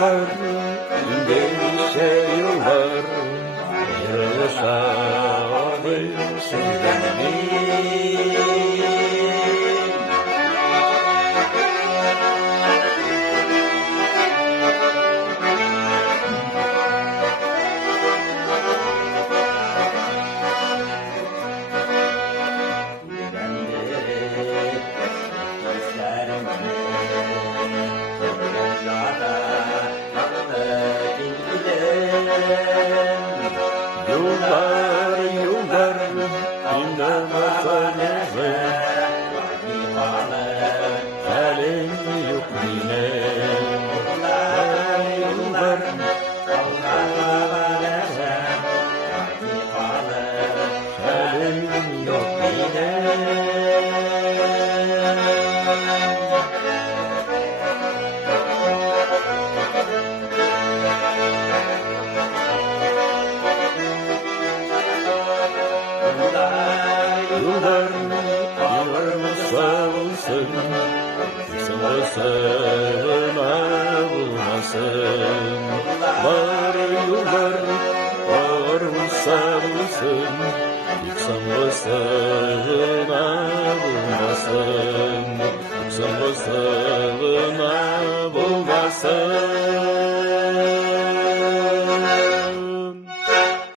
yıllar, geçse yıllar, yırılışarsın benim. Yıllar yıllar dinlemez halime, halim yok yine. Yıllar halim yok yine. Yıllar, yıllar savulsun, savulsuna bulmasın. Var yıllar, var savulsun, savulsuna bulmasın. Savulsuna bulmasın.